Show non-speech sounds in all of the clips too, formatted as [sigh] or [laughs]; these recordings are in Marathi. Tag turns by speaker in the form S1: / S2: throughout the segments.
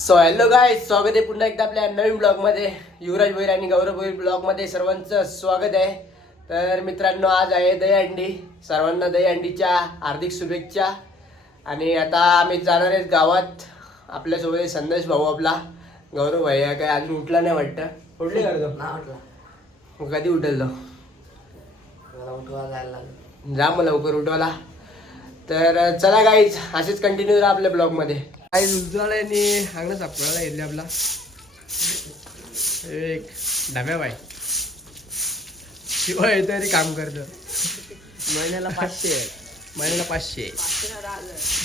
S1: सो हॅलो गाय स्वागत आहे पुन्हा एकदा आपल्या नवीन ब्लॉगमध्ये युवराज भोईर आणि गौरव भोईर ब्लॉगमध्ये सर्वांचं स्वागत आहे. तर मित्रांनो आज आहे दहीहंडी सर्वांना दहीहंडीच्या हार्दिक शुभेच्छा. आणि आता आम्ही जाणार आहेत गावात. आपल्यासोबत संदेश भाऊ आपला. गौरव भैया काय अजून उठला नाही वाटतं? उठले का? रे तो? मग कधी उठेल तो जा मग लवकर उठवाला तर चला गाईज असेच कंटिन्यू राहा आपल्या ब्लॉगमध्ये काही उजवाला आणि अंगण सापडायला घेतले आपला. एक डब्या बाई. शिवाय तरी काम करतो. महिन्याला पाचशे महिन्याला पाचशे.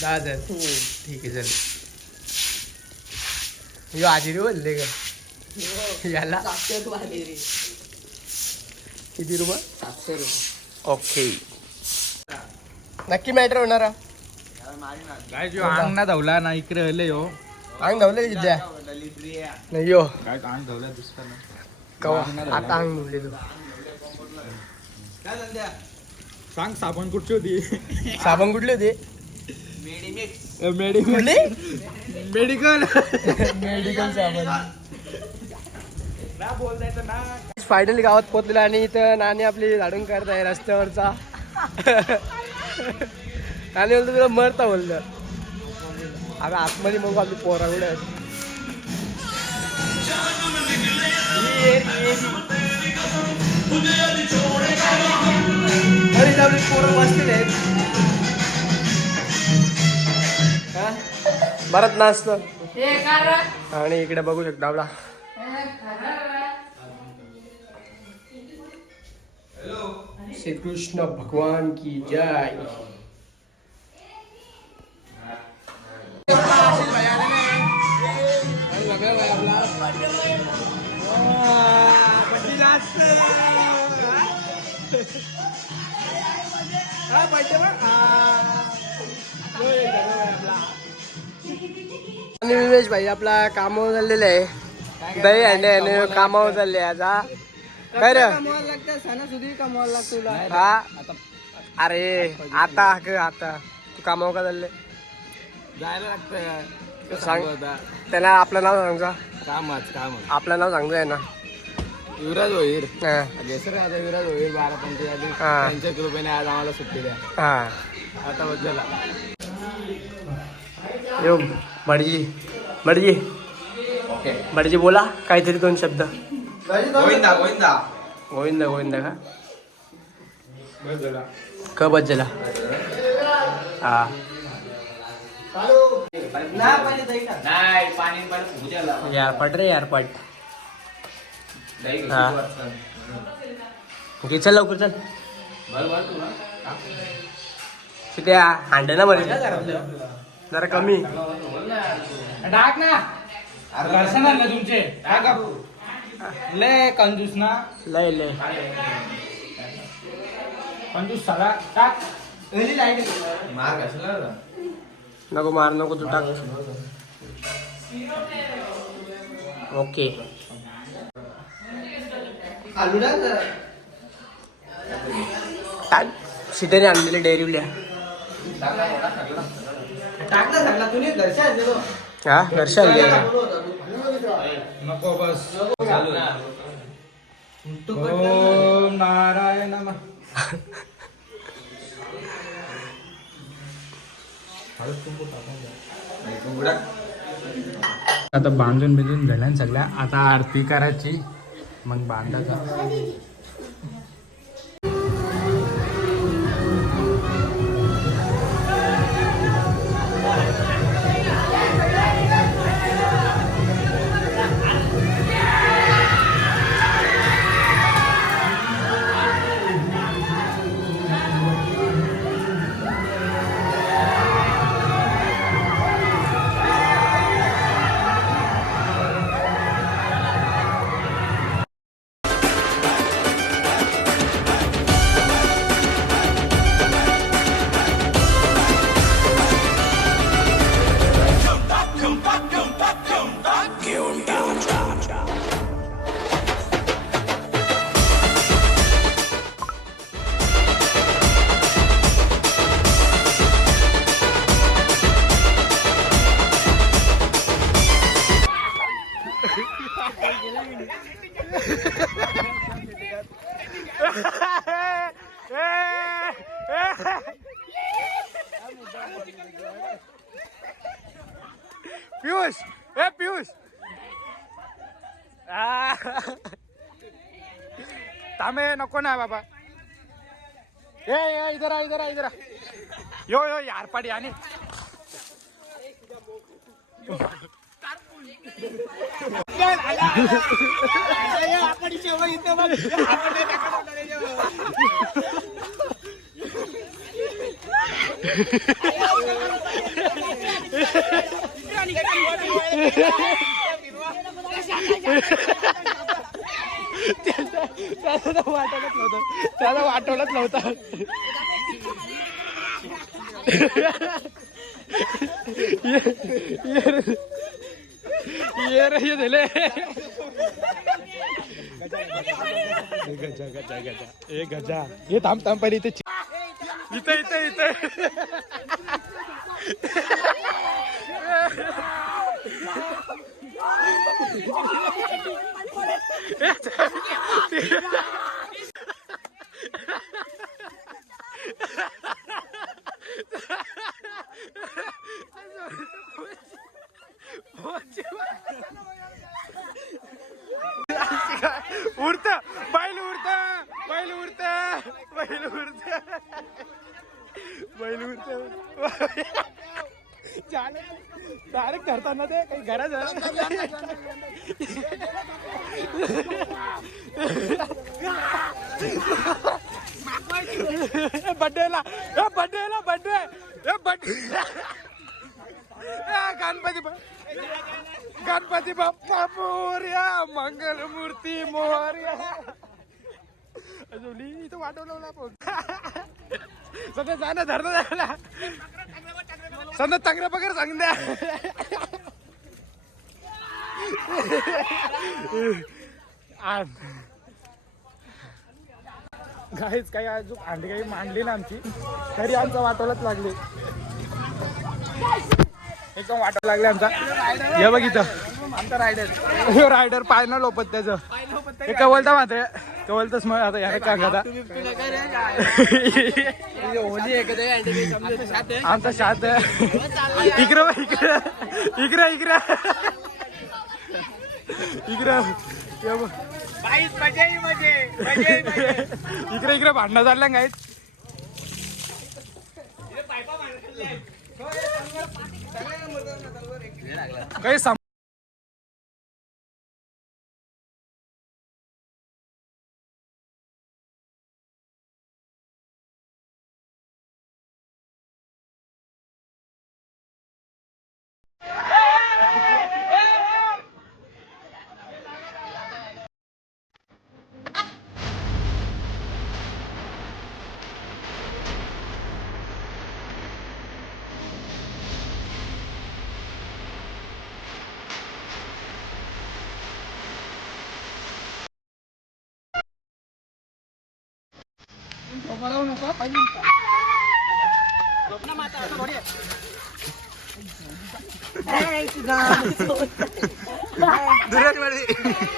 S1: दहा हजार. ठीक आहे चल. यो आजिरी बोलले का याला. किती रुपये?
S2: सातशे रुपये.
S1: ओके. नक्की मॅटर होणार?
S3: काय जो अंग ना धावला ना इकडे हले हो.
S1: अंग धावले किद्या नाही यो
S3: काय अंग धावला दिसत
S1: कवा? आता अंग धुवले तू.
S3: सांग साबण कुठची होती?
S1: साबण कुठले होते?
S3: मेडिकल. मेडिकल.
S1: मेडिकल साबण. फायनली गावात पोहोचलेला आणि इथं नाणी आपली झाडून करत आहे रस्त्यावरचा. नाणी बोलतो तुला मरता बोललं. आता आतमध्ये मग आपली पोरा कुठे आहेत. अरे इथं आपली पोरं बसलेली आहेत. हा? बरंच नाचत. आणि इकडे बघू शकता आपला. श्री कृष्ण भगवान की जय. आणि विवेश भाई आपला कामावर चाललेला आहे. दही आणि कामावर चालले आज हा. काय रे? हा. अरे आता ग आता. तू कामावर का चालले?
S3: जायला लागतं
S1: सांग. त्याला आपलं नाव सांगजा.
S3: कामच काम
S1: आपलं नाव सांगतोय ना
S3: युवराज होईल जसं आता युवराज होईल बारा
S1: हा.
S3: त्यांच्या कृपेने आज आम्हाला सुट्टी द्या.
S1: हा.
S3: आता बद्दल
S1: यो भटजी भटजी भटजी बोला काहीतरी दोन शब्द.
S3: गोविंदा गोविंदा.
S1: गोविंद गोविंद का? क बस झाला हा.
S3: नाही पाणी पाणी
S1: यार पट रे यार पट. हा. ओके चल लवकर चल. किती हांड ना बरे. जरा कमी.
S3: टाक ना. दर्शन ना तुमचे. टाका ले कंजूस ना.
S1: लय लय.
S3: कंजूस सगळा. टाक. मार
S1: नको मार नको तू टाक. ओके. टाक. सिटेने आणलेले डेअरीवल्या हा घरच्या आणले.
S3: नको बस. नारायण [laughs] आता बांधून बिंधून झाल्या सगळ्या. आता आरती करायची. मग बांधायचा. नको ना बाबा. ए ए इधर आ इधर आ इधर आ. यो यो यार पाडी आणि [laughs] त्याला वाटवलंच नव्हतं. त्याला वाटवलंच नव्हतं. ये रे ये दिले गजा गजा गजा ए गजा. हे थांब थांब पहिले इथे इथे इथे इथे. [laughs] उरत बैल उरत बैल उरत बैल उरत बैल उडत. डायरेक्ट धरताना ते काही घरात गणपती गणपती बाप्पा मोर्या मंगलमूर्ती मोर्या. अजून इथं वाटवलं आपण. सध्या जाणं धरणं झाला सध्या चांगलं पगार सांग द्या. काहीच काही अजून अंडी काही मांडली ना आमची. तरी आमचा वाटवलाच लागले. एकदम वाटायला लागले आमचा. हे बघ इथं. आमचा रायडर रायडर [laughs] पाय न लोपत त्याचं. हे कवलता मात्र. कवलतच मग आता याने काय [laughs] आमचा शात इकडं बघ, इकडं. इकडं इकडं. इकडं. हे बघ. इकडे इकडे भांडणं चालल्या काय काही सांग?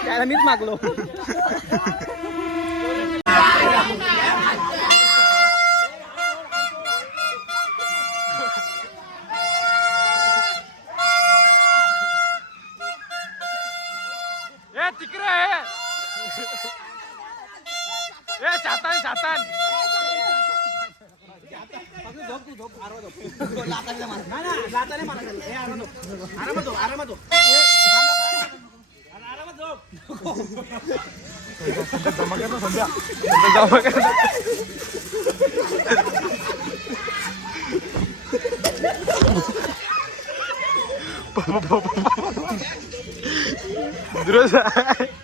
S3: त्याला मीच मागलो ए तिकडे आहे ए शातान शातान जमा कर ना ना.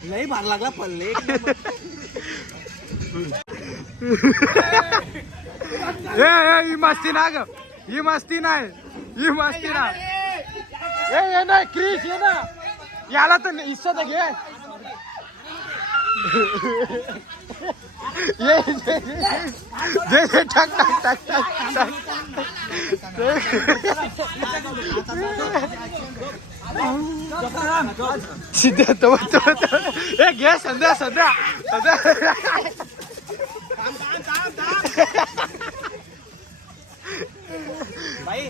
S1: नाही भार लागला पल्ले
S3: ए ए, ही मस्ती ना ग. ही मस्ती नाही. ही मस्ती ना. ए ये ना क्रिश ये ना. याला तर हिस्सा तर घे. ये टाक टाक टाक टाक टाक. तो तो. ए घे संध्या संध्या. संध्या.
S2: भाई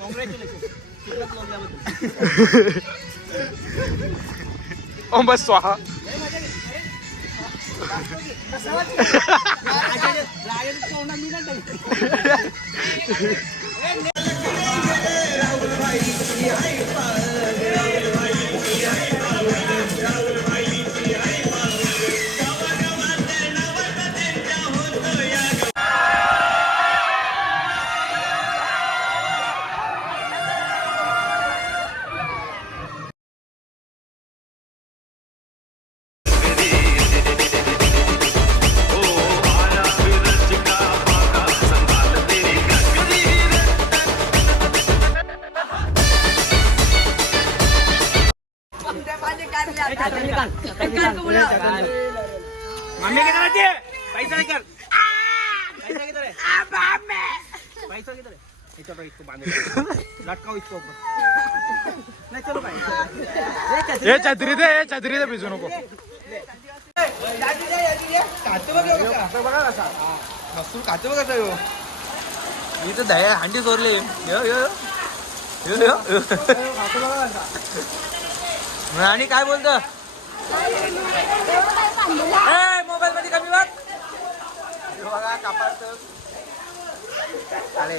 S2: कॉंग्रॅच्युलेशन
S3: बस स्वाहा.
S2: नहीं
S3: छत्री दे ए छत्री दे भिजू नको.
S2: मस्तूर खातो बघा तो मी तर दया हांडी चोरली आणि काय बोलत? मोबाईल मध्ये कमी बघ. बघा कापाडत आले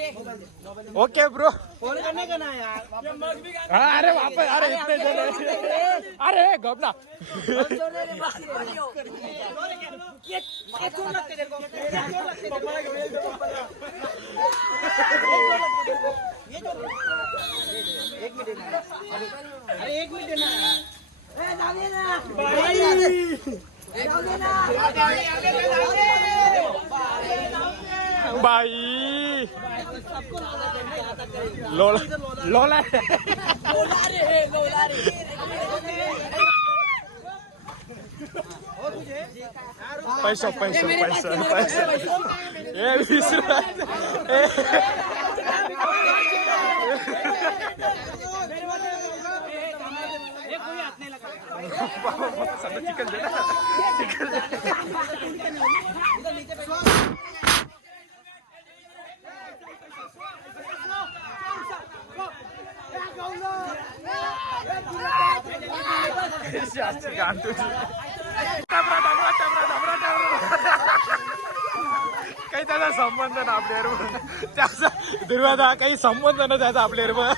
S3: ओके ब्रो
S2: फोन करने का ना यार
S3: अरे वापस अरे इतने जण अरे
S2: अरे एक मिनिट ना।
S3: बाई भाई लोला लोला पैसा पैसा पैसा पैसा. ए वीस रुपये चिकन दे ना चिकन काही त्याचा संबंध ना आपल्या त्याचा दुर्वादा काही संबंध ना त्याचा आपल्या तो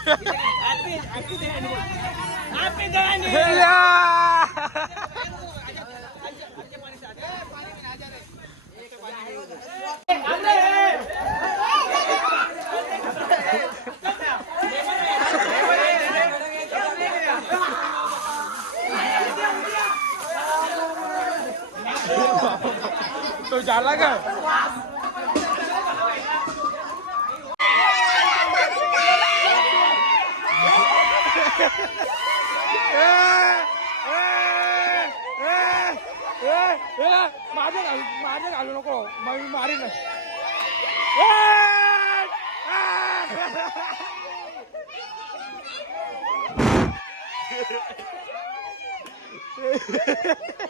S3: [laughs] झाला का माझे घालू माझे घालू नको मग मी मारीन
S4: वाकू नका पुढे वाकू नका कोण देत